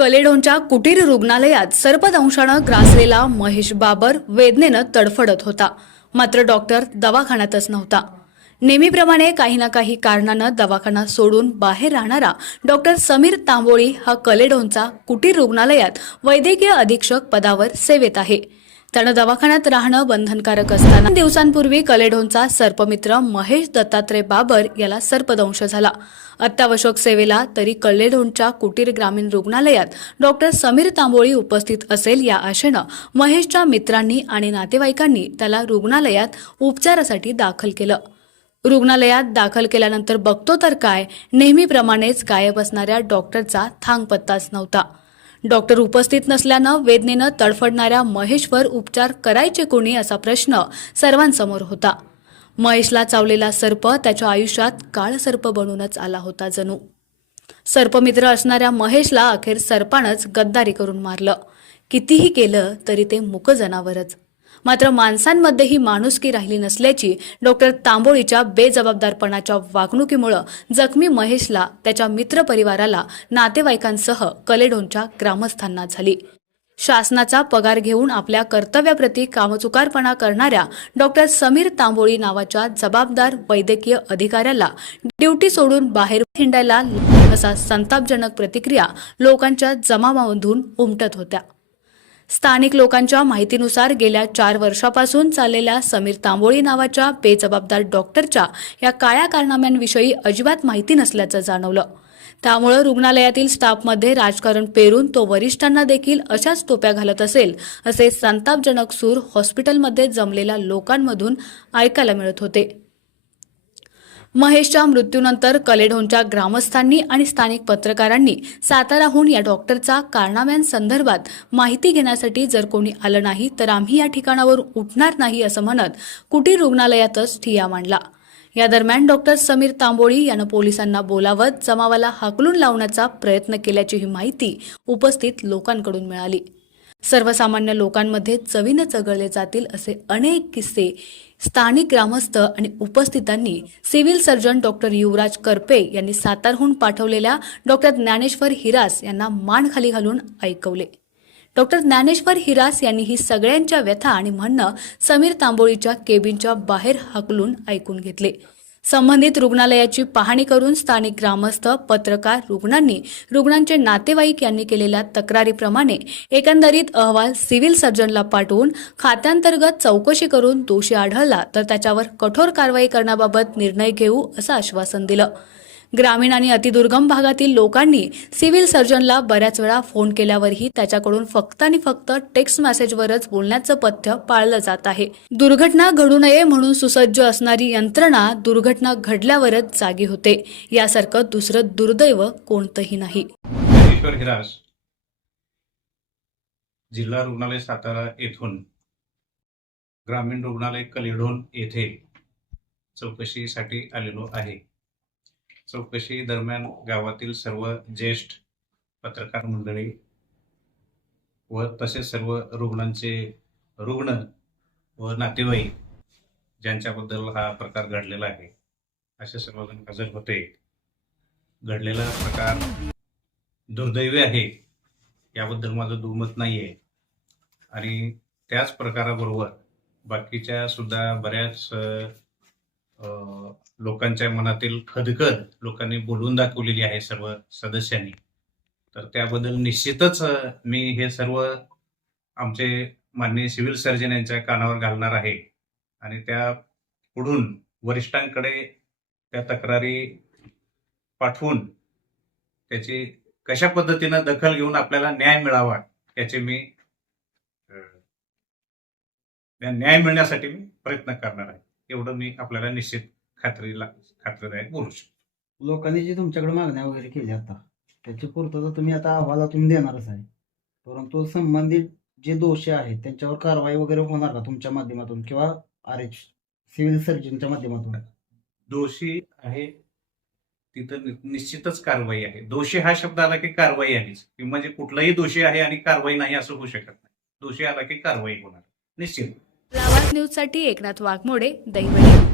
कलेडोनच्या कुटीर रुग्णालयात सर्पदंशानं ग्रासलेला महेश बाबर वेदनेनं तडफडत होता. मात्र डॉक्टर दवाखान्यातच नव्हता. नेहमीप्रमाणे काही ना काही कारणानं दवाखाना सोडून बाहेर राहणारा डॉक्टर समीर तांबोळी हा कलेडोनचा कुटीर रुग्णालयात वैद्यकीय अधीक्षक पदावर सेवेत आहे. त्यानं दवाखान्यात राहणं बंधनकारक असताना दिवसांपूर्वी कलेडोनचा सर्पमित्र महेश दत्तात्रय बाबर याला सर्पदंश झाला. अत्यावश्यक सेवेला तरी कल्लेढोंच्या कुटीर ग्रामीण रुग्णालयात डॉक्टर समीर तांबोळी उपस्थित असेल या आशेनं महेशच्या मित्रांनी आणि नातेवाईकांनी त्याला रुग्णालयात उपचारासाठी दाखल केलं. रुग्णालयात दाखल केल्यानंतर बघतो तर काय नेहमीप्रमाणेच गायब असणाऱ्या डॉक्टरचा थांगपत्ताच नव्हता. डॉक्टर उपस्थित नसल्यानं वेदनेनं तडफडणाऱ्या महेशवर उपचार करायचे कोणी असा प्रश्न सर्वांसमोर होता. महेशला चावलेला सर्प त्याच्या आयुष्यात काळ सर्प बनूनच आला होता जणू. सर्पमित्र असणाऱ्या महेशला अखेर सर्पानंच गद्दारी करून मारलं. कितीही केलं तरी ते मुक जनावरच मात्र माणसांमध्येही माणुसकी राहिली नसल्याची डॉक्टर तांबोळीच्या बेजबाबदारपणाच्या वागणुकीमुळं जखमी महेशला त्याच्या मित्रपरिवाराला नातेवाईकांसह कलेडोनच्या ग्रामस्थांना झाली. शासनाचा पगार घेऊन आपल्या कर्तव्याप्रती कामचुकारपणा करणाऱ्या डॉक्टर समीर तांबोळी नावाच्या जबाबदार वैद्यकीय अधिकाऱ्याला ड्युटी सोडून बाहेर हिंडायला असा संतापजनक प्रतिक्रिया लोकांच्या जमावामधून उमटत होत्या. स्थानिक लोकांच्या माहितीनुसार गेल्या चार वर्षापासून चाललेल्या समीर तांबोळी नावाच्या बेजबाबदार डॉक्टरच्या या काळ्या कारनाम्यांविषयी अजिबात माहिती नसल्याचं जाणवलं. त्यामुळं रुग्णालयातील स्टाफमध्ये राजकारण पेरून तो वरिष्ठांना देखील अशाच टोप्या घालत असेल असे संतापजनक सूर हॉस्पिटलमध्ये जमलेल्या लोकांमधून ऐकायला मिळत होते. महेशच्या मृत्यूनंतर कलेढोनच्या ग्रामस्थांनी आणि स्थानिक पत्रकारांनी साताराहून या डॉक्टरचा कारनाम्यांसंदर्भात माहिती घेण्यासाठी जर कोणी आलं नाही तर आम्ही या ठिकाणावर उठणार नाही असं म्हणत कुटीर रुग्णालयातच ठिया मांडला. या दरम्यान डॉक्टर समीर तांबोळी यानं पोलिसांना बोलावत जमावाला हाकलून लावण्याचा प्रयत्न केल्याची माहिती उपस्थित लोकांकडून मिळाली. सर्वसामान्य लोकांमध्ये चवीनं चघळले जातील असे अनेक किस्से स्थानिक ग्रामस्थ आणि उपस्थितांनी civil surgeon doctor Yuvraj Karpe यांनी सातारहून पाठवलेल्या डॉक्टर ज्ञानेश्वर हिरास यांना मान खाली घालून ऐकवले. डॉक्टर ज्ञानेश्वर हिरास यांनी ही सगळ्यांच्या व्यथा आणि म्हणणं समीर तांबोळीच्या केबिनच्या बाहेर हाकलून ऐकून घेतले. संबंधित रुग्णालयाची पाहणी करून स्थानिक ग्रामस्थ पत्रकार रुग्णांनी रुग्णांचे नातेवाईक यांनी केलेल्या तक्रारीप्रमाणे एकंदरीत अहवाल सिव्हिल सर्जनला पाठवून खात्यांतर्गत चौकशी करून दोषी आढळला तर त्याच्यावर कठोर कारवाई करण्याबाबत निर्णय घेऊ असं आश्वासन दिलं. ग्रामीण आणि अतिदुर्गम भागातील लोकांनी सिव्हिल सर्जनला बऱ्याच वेळा फोन केल्यावरही त्याच्याकडून फक्त आणि फक्त टेक्स्ट मेसेजवरच बोलण्याचं पथ्य पाळलं जात आहे. दुर्घटना घडू नये म्हणून सुसज्ज असणारी यंत्रणा दुर्घटना घडल्यावरच जागी होते. यासारखं दुसरं दुर्दैव कोणतंही नाही. जिल्हा रुग्णालय सातारा येथून ग्रामीण रुग्णालय कलिढोन येथे चौकशीसाठी आलेलो आहे. चौकशी दरम्यान गावातील सर्व ज्येष्ठ पत्रकार मंडळी व तसेच सर्व रुग्णांचे रुग्ण व नातेवाईक ज्यांच्याबद्दल हा प्रकार घडलेला आहे असे सर्वजण हजर होते. घडलेला प्रकार दुर्दैवी आहे याबद्दल माझं दुमत नाही आहे आणि त्याच प्रकाराबरोबर बाकीच्या सुद्धा बऱ्याच लोकांच्या मनातील खदखद लोकांनी बोलून दाखवलेली आहे सर्व सदस्यांनी. तर त्याबद्दल निश्चितच मी हे सर्व आमचे माननीय सिव्हिल सर्जन यांच्या कानावर घालणार आहे. आणि त्या पुढून वरिष्ठांकडे त्या तक्रारी पाठवून त्याची कशा पद्धतीनं दखल घेऊन आपल्याला न्याय मिळावा याचे मी त्या न्याय मिळण्यासाठी मी प्रयत्न करणार आहे. एवढं मी आपल्याला निश्चित खात्रीला खात्रीदायक बोलू शकतो. लोकांनी जी तुमच्याकडे मागण्या वगैरे केल्या आता त्याची पूर्तता तुम्ही आता अहवालातून देणारच आहे. परंतु संबंधित जे दोषी आहेत त्यांच्यावर कारवाई वगैरे होणार का तुमच्या माध्यमातून किंवा आर एच सिव्हिल सर्जनच्या माध्यमातून? दोषी आहे तिथं निश्चितच कारवाई आहे. दोषी हा शब्द आला की कारवाई आलीच. की म्हणजे कुठलाही दोषी आहे आणि कारवाई नाही असं होऊ शकत नाही. दोषी आला की कारवाई होणार. निश्चित. आवाज न्यूजसाठी एकनाथ वाघमोडे दैवडी